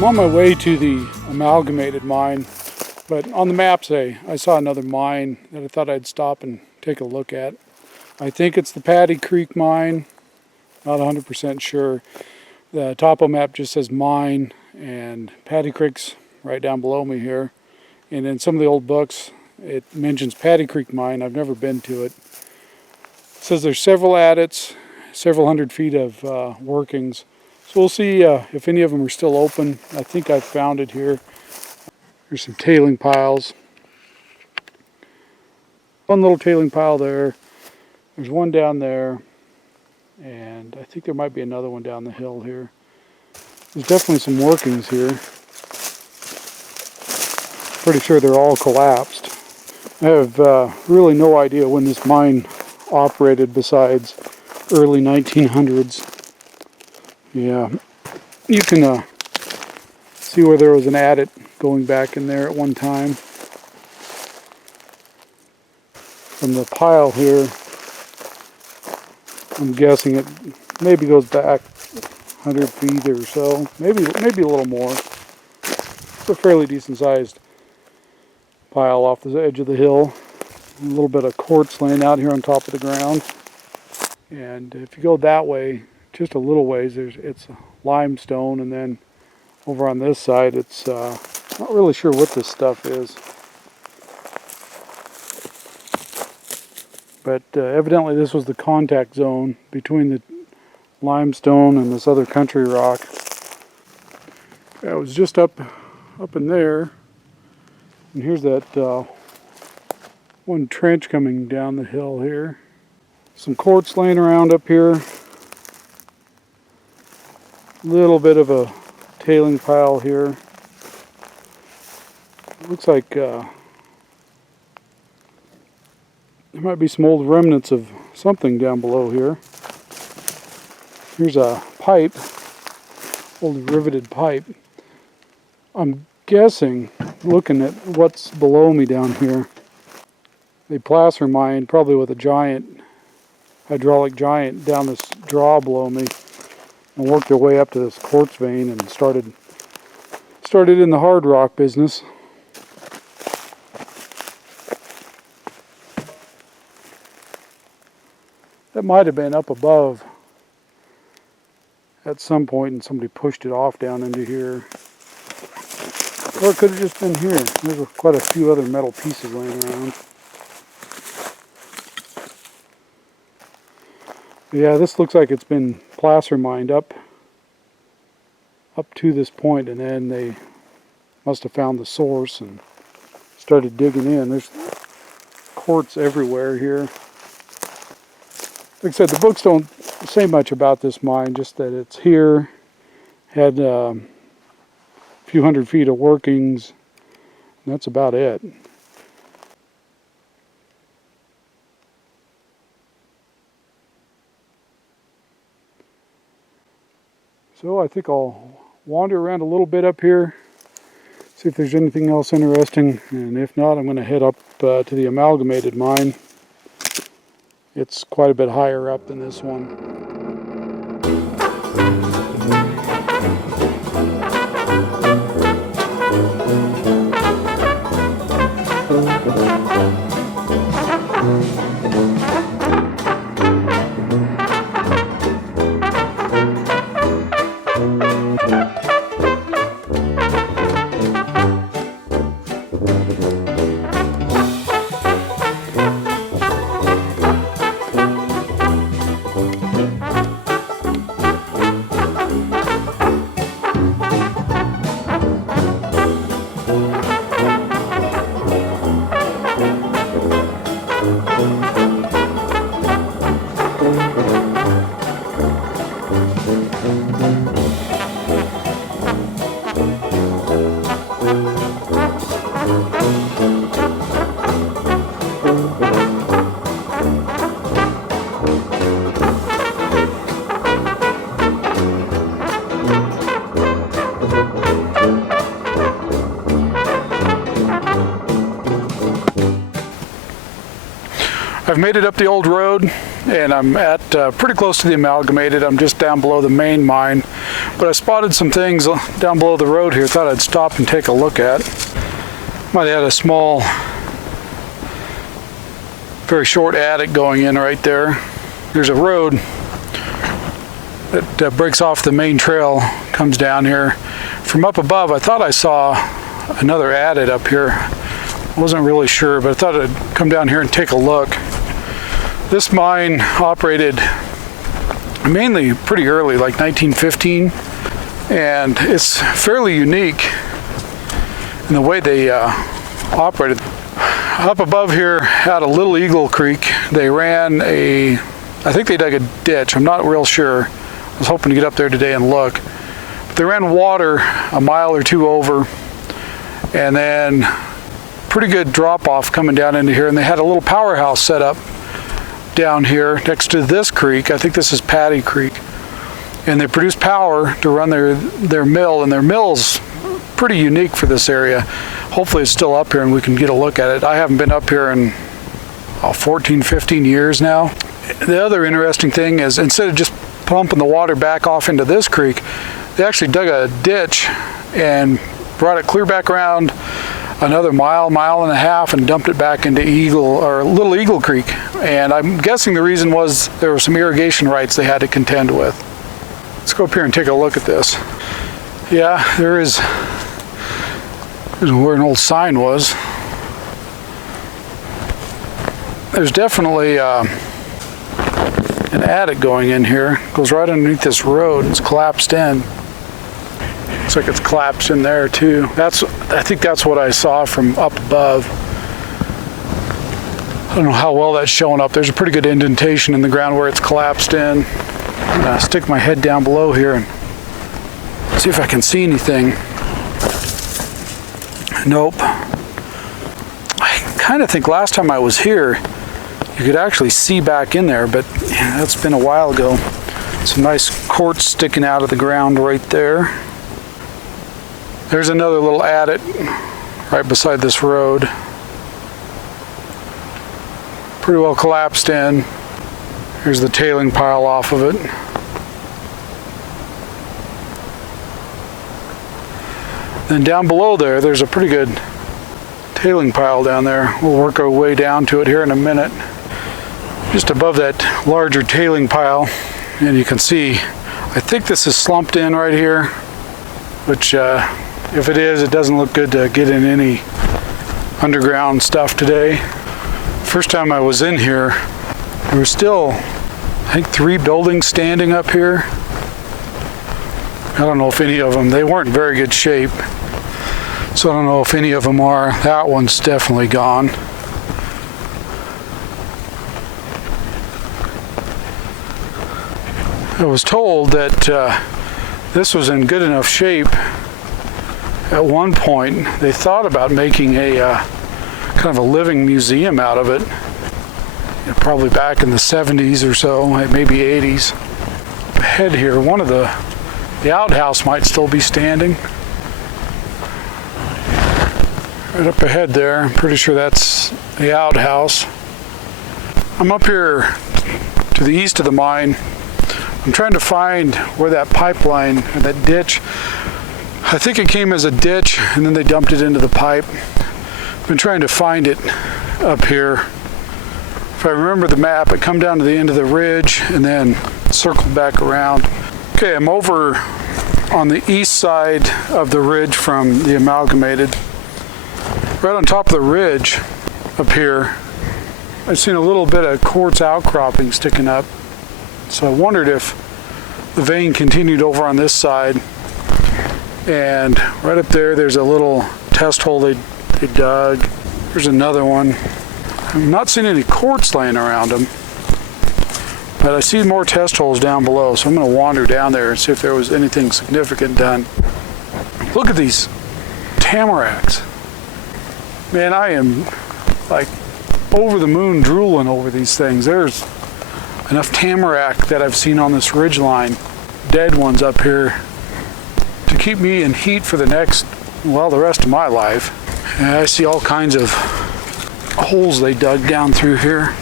I'm on my way to the Amalgamated Mine, but on the maps I saw another mine that I thought I'd stop and take a look at. I think it's the Paddy Creek mine, not 100% sure. The topo map just says mine, and Paddy Creek's right down below me here. And in some of the old books, it mentions Paddy Creek mine. I've never been to it. It says there's several adits, several hundred feet of workings. So we'll see if any of them are still open. I think I've found it here. There's some tailing piles. One little tailing pile there. There's one down there. And I think there might be another one down the hill here. There's definitely some workings here. Pretty sure they're all collapsed. I have really no idea when this mine operated besides early 1900s. Yeah, you can see where there was an adit going back in there at one time. From the pile here, I'm guessing it maybe goes back 100 feet or so, maybe a little more. It's a fairly decent sized pile off the edge of the hill. A little bit of quartz laying out here on top of the ground. And if you go that way, just a little ways, it's limestone, and then over on this side, it's not really sure what this stuff is. But evidently this was the contact zone between the limestone and this other country rock. I was just up in there, and here's that one trench coming down the hill here. Some quartz laying around up here. Little bit of a tailing pile here. Looks like there might be some old remnants of something down below here. Here's a pipe, old riveted pipe. I'm guessing, looking at what's below me down here, they placer mined probably with a hydraulic giant down this draw below me, and worked their way up to this quartz vein and started in the hard rock business. That might have been up above at some point, and somebody pushed it off down into here. Or it could have just been here. There's quite a few other metal pieces laying around. Yeah, this looks like it's been placer mined up to this point, and then they must have found the source and started digging in. There's quartz everywhere here. Like I said, the books don't say much about this mine, just that it's here, had a few hundred feet of workings, and that's about it. So I think I'll wander around a little bit up here, see if there's anything else interesting, and if not, I'm going to head up to the Amalgamated Mine. It's quite a bit higher up than this one. I've made it up the old road. and I'm at pretty close to the Amalgamated. I'm just down below the main mine, but I spotted some things down below the road here. Thought I'd stop and take a look at. Might have had a small, very short attic going in right there. There's a road that breaks off the main trail, comes down here. From up above, I thought I saw another adit up here. I wasn't really sure, but I thought I'd come down here and take a look. This mine operated mainly pretty early, like 1915, and it's fairly unique in the way they operated. Up above here at a Little Eagle Creek, they ran I think they dug a ditch, I'm not real sure. I was hoping to get up there today and look. But they ran water a mile or two over, and then pretty good drop off coming down into here, and they had a little powerhouse set up down here next to this creek. I think this is Paddy Creek, and they produce power to run their mill, and their mill's pretty unique for this area. Hopefully it's still up here and we can get a look at it. I haven't been up here in 14, 15 years now. The other interesting thing is, instead of just pumping the water back off into this creek, they actually dug a ditch and brought it clear back around another mile and a half and dumped it back into Little Eagle Creek. And I'm guessing the reason was there were some irrigation rights they had to contend with. Let's go up here and take a look at this. Yeah, there's where an old sign was. There's definitely an attic going in here. It goes right underneath this road. It's collapsed in. Looks like it's collapsed in there too. I think that's what I saw from up above. I don't know how well that's showing up. There's a pretty good indentation in the ground where it's collapsed in. I'm gonna stick my head down below here and see if I can see anything. Nope. I kind of think last time I was here, you could actually see back in there, but yeah, that's been a while ago. Some nice quartz sticking out of the ground right there. There's another little adit right beside this road. Pretty well collapsed in. Here's the tailing pile off of it. Then down below there's a pretty good tailing pile down there. We'll work our way down to it here in a minute. Just above that larger tailing pile, and you can see, I think this is slumped in right here, which if it is, it doesn't look good to get in any underground stuff today. First time I was in here, there were still, I think, 3 buildings standing up here. I don't know if any of them, they weren't in very good shape, so I don't know if any of them are. That one's definitely gone. I was told that this was in good enough shape. At one point, they thought about making a kind of a living museum out of it. Probably back in the 70s or so, maybe 80s. Ahead here, one of the outhouse might still be standing. Right up ahead there, I'm pretty sure that's the outhouse. I'm up here to the east of the mine. I'm trying to find where that pipeline, or that ditch, I think it came as a ditch and then they dumped it into the pipe. I've been trying to find it up here. If I remember the map, it come down to the end of the ridge and then circled back around. Okay, I'm over on the east side of the ridge from the Amalgamated. Right on top of the ridge up here, I've seen a little bit of quartz outcropping sticking up. So I wondered if the vein continued over on this side. And right up there, there's a little test hole they dug. There's another one. I'm not seeing any quartz laying around them, but I see more test holes down below. So I'm going to wander down there and see if there was anything significant done. Look at these tamaracks. Man, I am like over the moon drooling over these things. There's enough tamarack that I've seen on this ridge line, dead ones up here, to keep me in heat for the rest of my life. And I see all kinds of holes they dug down through here.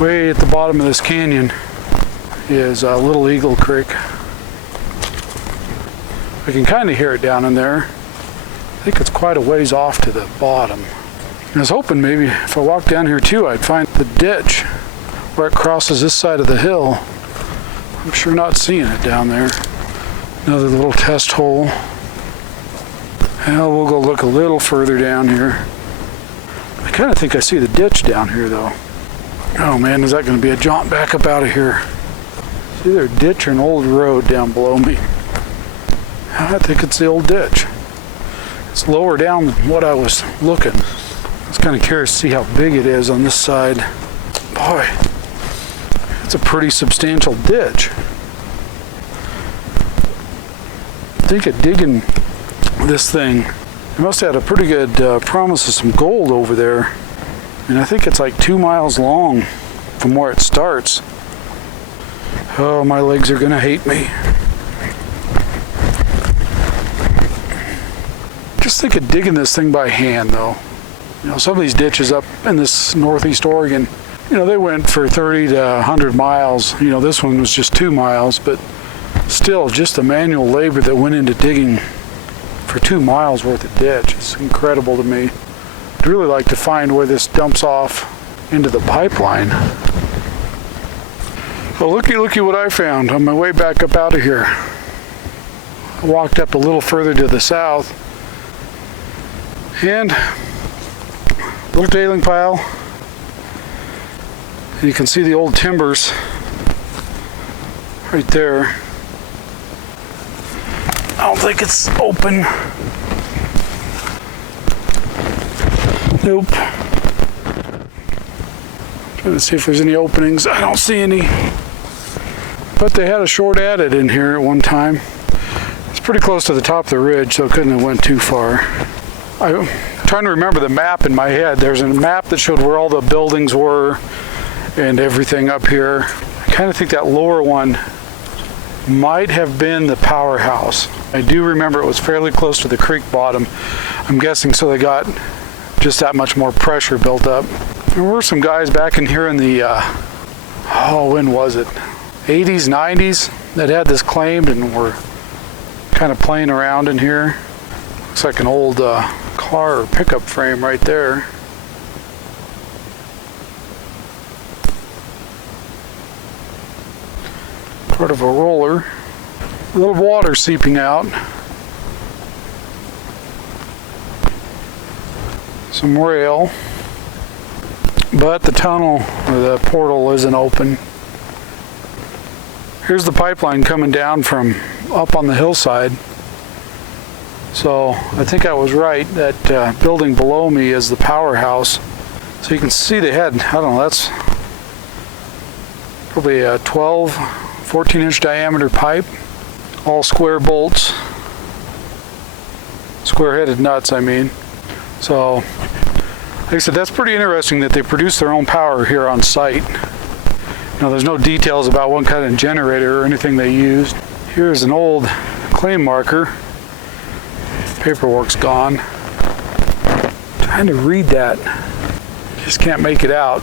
Way at the bottom of this canyon is Little Eagle Creek. I can kind of hear it down in there. I think it's quite a ways off to the bottom. I was hoping maybe if I walked down here too, I'd find the ditch where it crosses this side of the hill. I'm sure not seeing it down there. Another little test hole. Well, we'll go look a little further down here. I kind of think I see the ditch down here though. Oh man, is that going to be a jaunt back up out of here? It's either a ditch or an old road down below me. I think it's the old ditch. It's lower down than what I was looking. I was kind of curious to see how big it is on this side. Boy, it's a pretty substantial ditch. I think at digging this thing, they must have had a pretty good promise of some gold over there. And I think it's like 2 miles long from where it starts. Oh, my legs are gonna hate me. Just think of digging this thing by hand though. You know, some of these ditches up in this northeast Oregon, you know, they went for 30 to 100 miles. You know, this one was just 2 miles, but still just the manual labor that went into digging for 2 miles worth of ditch. It's incredible to me. I'd really like to find where this dumps off into the pipeline. Well, looky what I found on my way back up out of here. I walked up a little further to the south and little tailing pile. And you can see the old timbers right there. I don't think it's open. Nope. Trying to see if there's any openings. I don't see any. But they had a short adit in here at one time. It's pretty close to the top of the ridge, so it couldn't have went too far. I'm trying to remember the map in my head. There's a map that showed where all the buildings were and everything up here. I kind of think that lower one might have been the powerhouse. I do remember it was fairly close to the creek bottom. I'm guessing so they got just that much more pressure built up. There were some guys back in here in the, when was it? 80s, 90s that had this claimed and were kind of playing around in here. Looks like an old car or pickup frame right there. Part of a roller. A little water seeping out. Some rail. But the tunnel or the portal isn't open. Here's the pipeline coming down from up on the hillside. So I think I was right. That building below me is the powerhouse. So you can see they had, I don't know, that's probably a 12, 14-inch diameter pipe. All square bolts. Square-headed nuts, I mean. So, like I said, that's pretty interesting that they produce their own power here on site. Now, there's no details about what kind of generator or anything they used. Here's an old claim marker. Paperwork's gone. Trying to read that. Just can't make it out.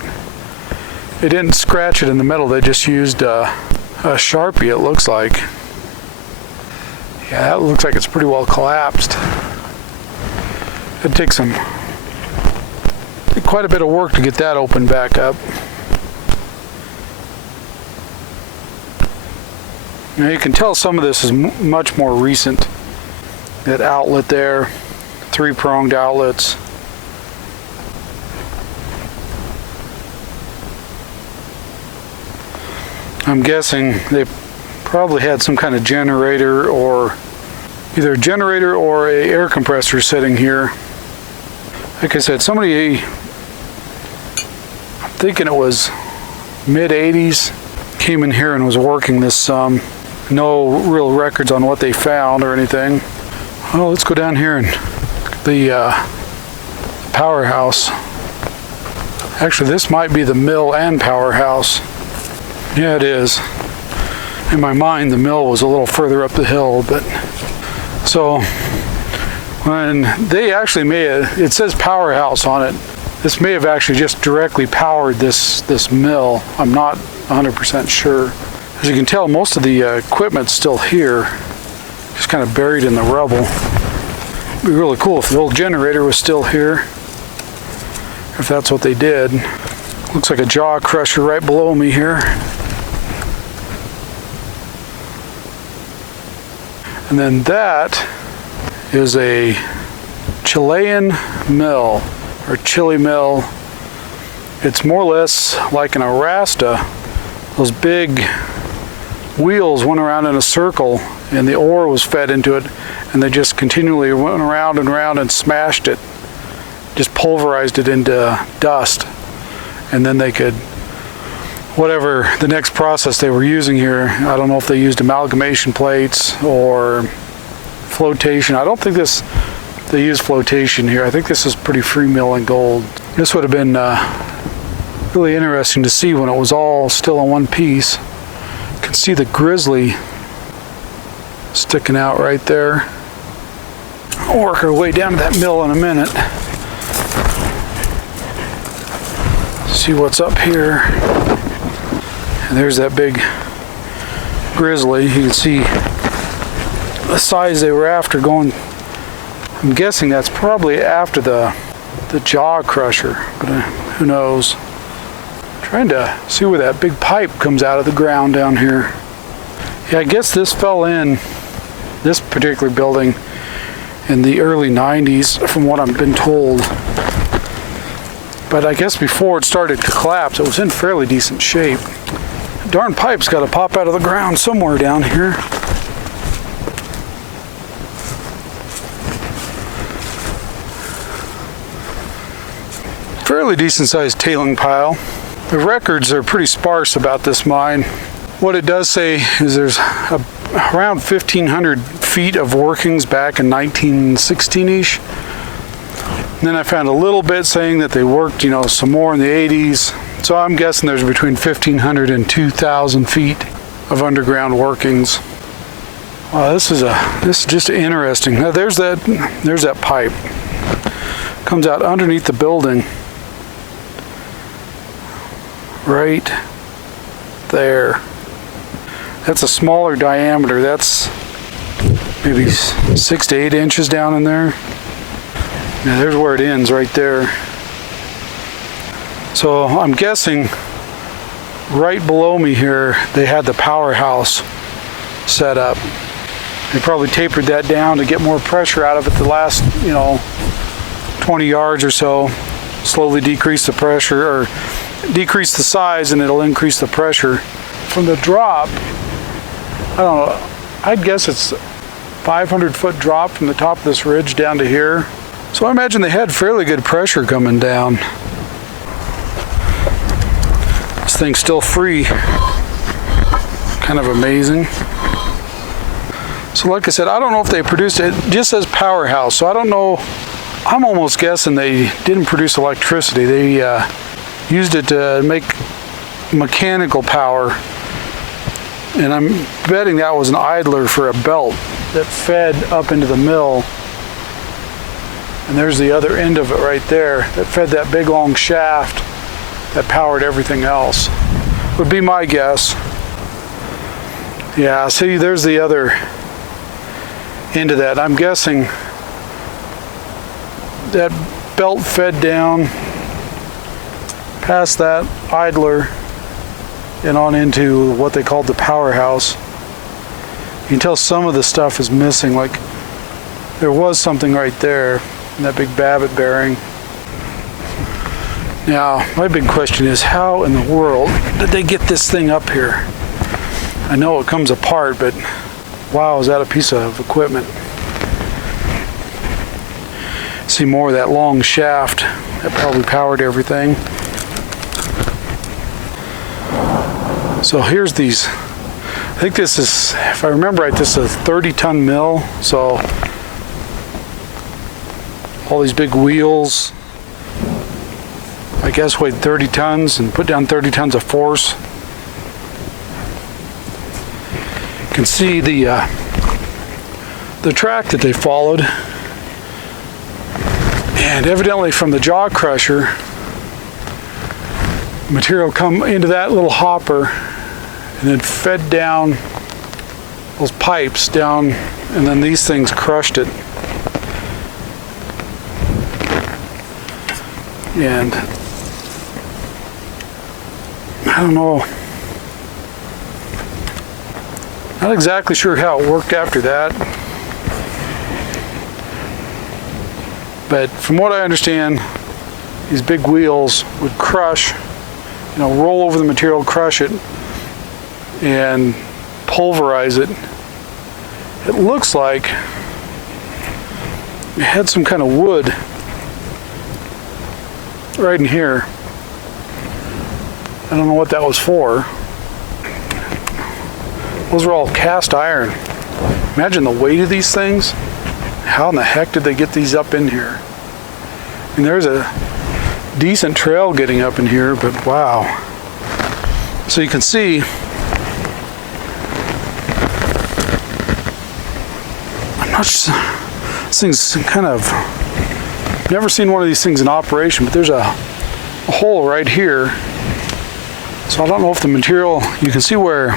They didn't scratch it in the middle. They just used a Sharpie, it looks like. Yeah, that looks like it's pretty well collapsed. It'd take quite a bit of work to get that opened back up. Now you can tell some of this is much more recent. That outlet there, 3-pronged outlets. I'm guessing they probably had some kind of generator or either a generator or a air compressor sitting here. Like I said, somebody, I'm thinking it was mid-80s, came in here and was working this no real records on what they found or anything. Well, let's go down here and look at the powerhouse. Actually, this might be the mill and powerhouse. Yeah, it is. In my mind, the mill was a little further up the hill, but so when they actually made it, it says powerhouse on it. This may have actually just directly powered this mill. I'm not 100% sure. As you can tell, most of the equipment's still here, just kind of buried in the rubble. It'd be really cool if the old generator was still here, if that's what they did. Looks like a jaw crusher right below me here. And then that is a Chilean mill, or chili mill. It's more or less like an Arasta. Those big wheels went around in a circle and the ore was fed into it, and they just continually went around and around and smashed it, just pulverized it into dust. And then they could, whatever the next process they were using here, I don't know if they used amalgamation plates or flotation. I don't think they used flotation here. I think this is pretty free milling gold. This would have been really interesting to see when it was all still in one piece. You can see the grizzly sticking out right there. I'll work our way down to that mill in a minute. See what's up here. And there's that big grizzly. You can see the size they were after going. I'm guessing that's probably after the jaw crusher, but who knows. Trying to see where that big pipe comes out of the ground down here. Yeah, I guess this fell in, this particular building, in the early 90s, from what I've been told. But I guess before it started to collapse, it was in fairly decent shape. Darn pipe's got to pop out of the ground somewhere down here. Fairly decent sized tailing pile. The records are pretty sparse about this mine. What it does say is there's around 1,500 feet of workings back in 1916-ish. Then I found a little bit saying that they worked, some more in the 80s. So I'm guessing there's between 1,500 and 2,000 feet of underground workings. Wow, this is just interesting. Now there's that pipe. Comes out underneath the building. Right there. That's a smaller diameter. That's maybe 6 to 8 inches down in there. Now there's where it ends, right there. So I'm guessing right below me here they had the powerhouse set up. They probably tapered that down to get more pressure out of it the last 20 yards or so. Slowly decrease the pressure, or decrease the size, and it'll increase the pressure. From the drop, I don't know, I'd guess it's 500-foot drop from the top of this ridge down to here. So I imagine they had fairly good pressure coming down. This thing's still free. Kind of amazing. So like I said, I don't know if they produced it. It just says powerhouse, so I don't know. I'm almost guessing they didn't produce electricity. They used it to make mechanical power. And I'm betting that was an idler for a belt that fed up into the mill. And there's the other end of it right there that fed that big long shaft that powered everything else. Would be my guess. Yeah, see, there's the other end of that. I'm guessing that belt fed down past that idler and on into what they called the powerhouse. You can tell some of the stuff is missing, like there was something right there in that big Babbitt bearing. Now, my big question is, how in the world did they get this thing up here? I know it comes apart, but wow, is that a piece of equipment. See more of that long shaft that probably powered everything. So here's these, I think this is, if I remember right, this is a 30-ton mill. So all these big wheels, I guess, weighed 30 tons and put down 30 tons of force. You can see the track that they followed. And evidently from the jaw crusher, material come into that little hopper and then fed down those pipes down, and then these things crushed it. And I don't know, not exactly sure how it worked after that, but from what I understand, these big wheels would crush, roll over the material, crush it, and pulverize it. It looks like it had some kind of wood right in here. I don't know what that was for. Those are all cast iron. Imagine the weight of these things. How in the heck did they get these up in here? And there's a decent trail getting up in here, but wow. So you can see this thing's kind of, never seen one of these things in operation, but there's a hole right here. So I don't know if the material, you can see where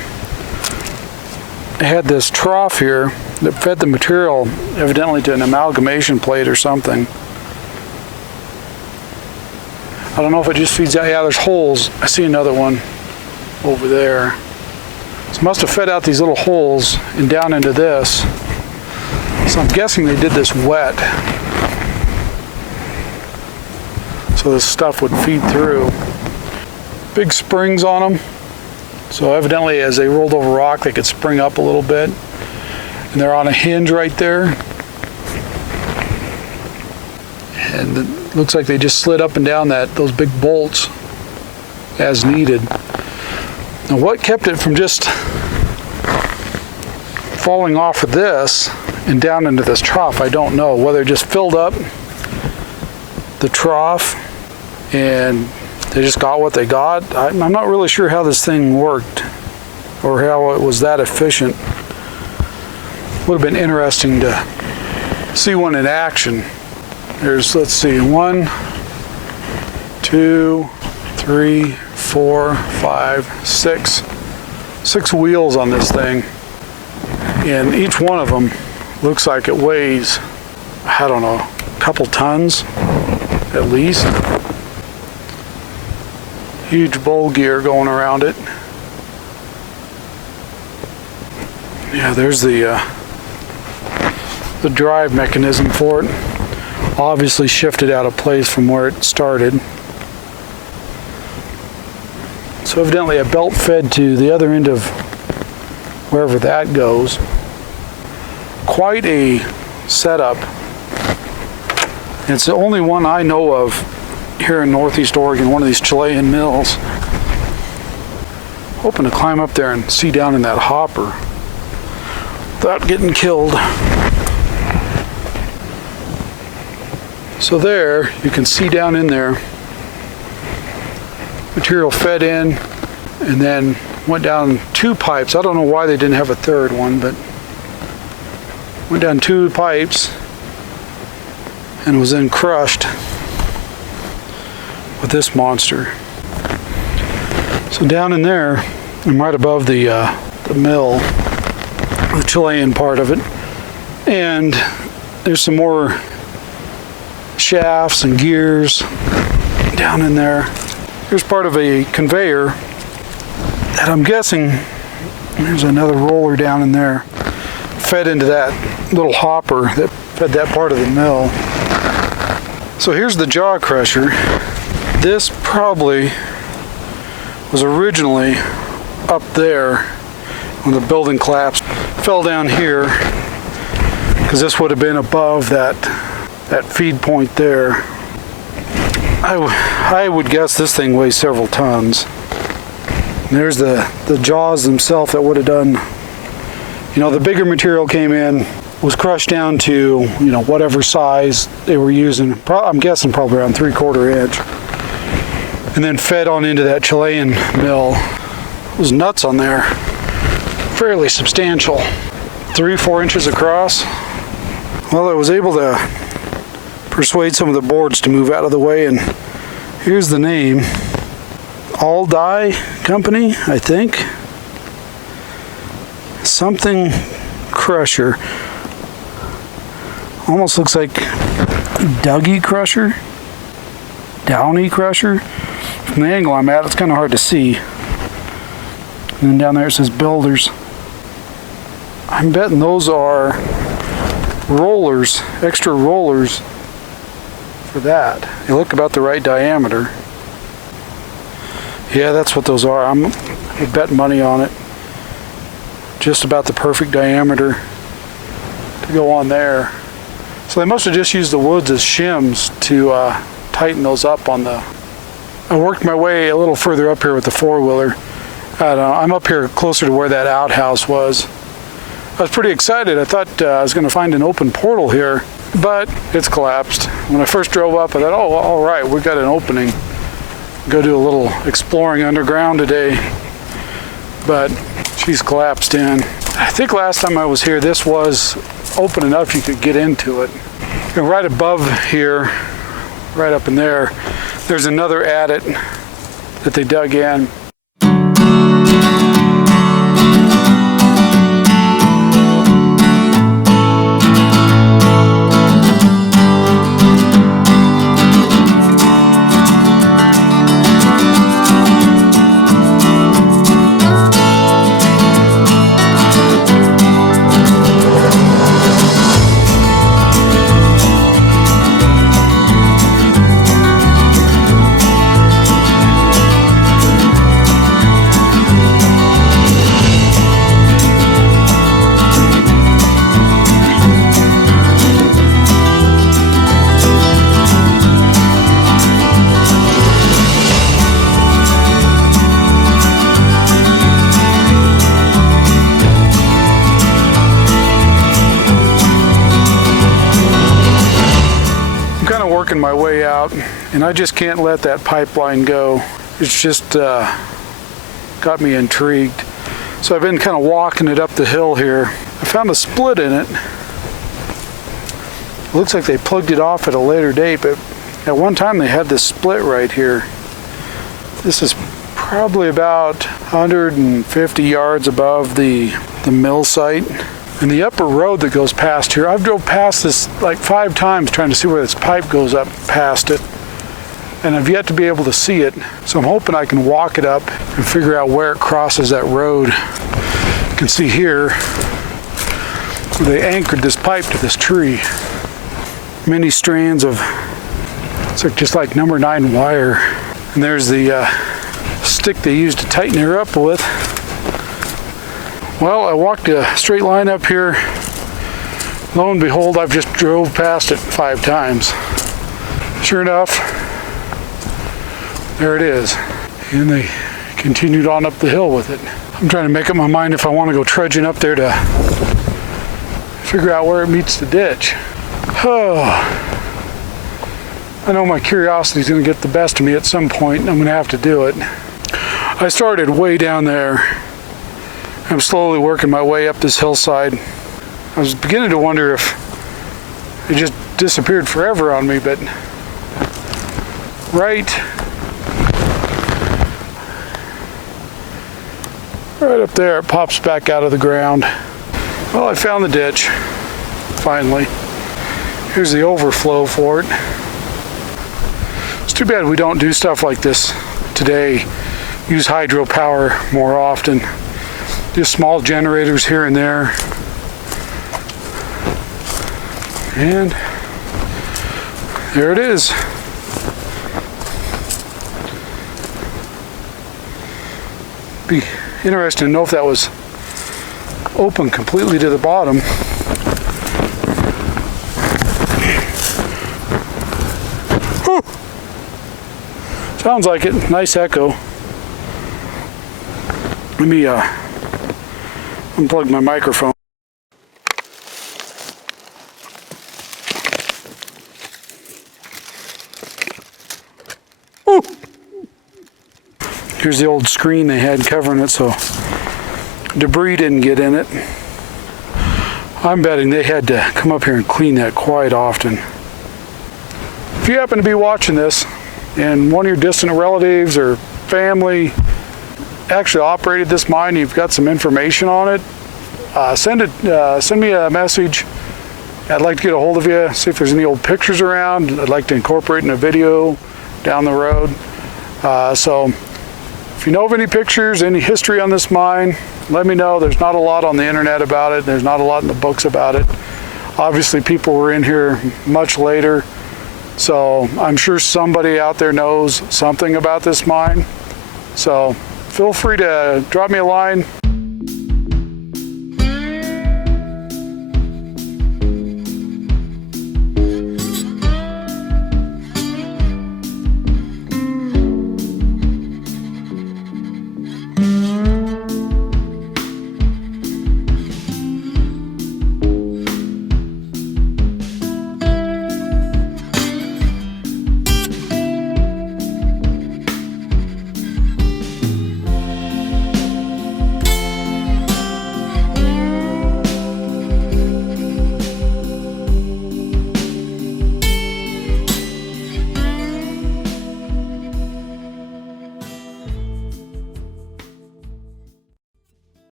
it had this trough here that fed the material evidently to an amalgamation plate or something. I don't know if it just feeds out. Yeah, there's holes. I see another one over there. So it must have fed out these little holes and down into this. So I'm guessing they did this wet, so this stuff would feed through. Big springs on them, so evidently as they rolled over rock they could spring up a little bit, and they're on a hinge right there, and it looks like they just slid up and down those big bolts as needed. Now what kept it from just falling off of this and down into this trough, I don't know. Whether it just filled up the trough and they just got what they got. I'm not really sure how this thing worked or how it was that efficient. Would have been interesting to see one in action. There's, let's see, 1, 2, 3, 4, 5, 6. 6 wheels on this thing. And each one of them looks like it weighs, I don't know, a couple tons at least. Huge bowl gear going around it. Yeah, there's the drive mechanism for it. Obviously shifted out of place from where it started. So evidently a belt fed to the other end of wherever that goes. Quite a setup. It's the only one I know of here in Northeast Oregon, one of these Chilean mills. Hoping to climb up there and see down in that hopper without getting killed. So there, you can see down in there, material fed in and then went down 2 pipes. I don't know why they didn't have a third one, but went down 2 pipes and was then crushed with this monster. So down in there, I'm right above the mill, the Chilean part of it, and there's some more shafts and gears down in there. Here's part of a conveyor that I'm guessing, there's another roller down in there, fed into that little hopper that fed that part of the mill. So here's the jaw crusher. This probably was originally up there when the building collapsed. Fell down here because this would have been above that feed point there. I would guess this thing weighs several tons. And there's the jaws themselves that would have done, the bigger material came in, was crushed down to, whatever size they were using. I'm guessing probably around 3/4 inch. And then fed on into that Chilean mill. It was nuts on there. Fairly substantial. 3-4 inches across. Well, I was able to persuade some of the boards to move out of the way, and here's the name. All Die Company, I think. Something Crusher. Almost looks like Dougie Crusher. Downey Crusher. From the angle I'm at, it's kind of hard to see. And then down there it says Builders. I'm betting those are rollers, extra rollers for that. They look about the right diameter. Yeah, that's what those are. I'm betting money on it. Just about the perfect diameter to go on there. So they must have just used the woods as shims to tighten those up on the... I worked my way a little further up here with the four-wheeler. I'm up here closer to where that outhouse was. I was pretty excited. I thought I was going to find an open portal here, but it's collapsed. When I first drove up, I thought, oh, all right, we've got an opening. Go do a little exploring underground today, but she's collapsed in. I think last time I was here, this was open enough you could get into it. And right above here, right up in there, there's another adit that they dug in. Working my way out, and I just can't let that pipeline go. It's just got me intrigued. So I've been kind of walking it up the hill here. I found a split in it. Looks like they plugged it off at a later date, but at one time they had this split right here. This is probably about 150 yards above the mill site. And the upper road that goes past here, I've drove past this like 5 times trying to see where this pipe goes up past it, and I've yet to be able to see it. So I'm hoping I can walk it up and figure out where it crosses that road. You can see here where they anchored this pipe to this tree. Many strands of, it's like just like number 9 wire. And there's the stick they used to tighten her up with. Well, I walked a straight line up here. Lo and behold, I've just drove past it 5 times. Sure enough, there it is. And they continued on up the hill with it. I'm trying to make up my mind if I want to go trudging up there to figure out where it meets the ditch. Oh, I know my curiosity is going to get the best of me at some point, and I'm going to have to do it. I started way down there. I'm slowly working my way up this hillside. I was beginning to wonder if it just disappeared forever on me, but right up there it pops back out of the ground. Well, I found the ditch, finally. Here's the overflow for it. It's too bad we don't do stuff like this today. Use hydropower more often. Just small generators here and there. And there it is. Be interesting to know if that was open completely to the bottom. Whew. Sounds like it. Nice echo. Let me unplug my microphone. Ooh. Here's the old screen they had covering it so debris didn't get in it. I'm betting they had to come up here and clean that quite often. If you happen to be watching this and one of your distant relatives or family actually operated this mine, you've got some information on it, send me a message. I'd like to get a hold of you, see if there's any old pictures around. I'd like to incorporate in a video down the road. So if you know of any pictures, any history on this mine, let me know. There's not a lot on the internet about it. There's not a lot in the books about it. Obviously people were in here much later, so I'm sure somebody out there knows something about this mine. So feel free to drop me a line.